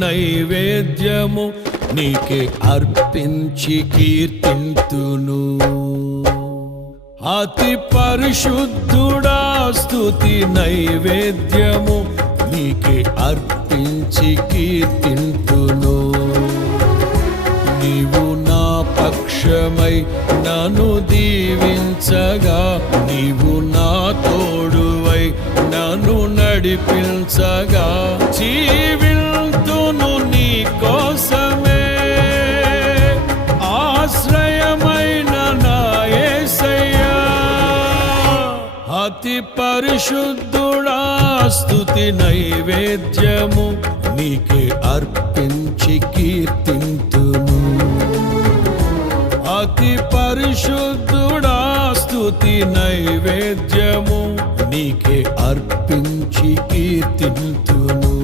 నైవేద్యము నీకే అర్పించి కీర్తింతును. అతి పరిశుద్ధుడా స్తుతి నైవేద్యము నీకే అర్పించి కీర్తింతును. నీవు నా పక్షమై నన్ను దీవించగా, నీవు నా తోడువై నన్ను నడిపించగా, జీవింతును నీ కోసమే ఆశ్రయమైన నా యేసయ్యా. అతి పరిశుద్ధుడా స్తుతి నైవేద్యము నీకే అర్పించి కీర్తింతును. అతి పరిశుద్ధుడా స్తుతి నైవేద్యము నీకే అర్పించి కీర్తింతును.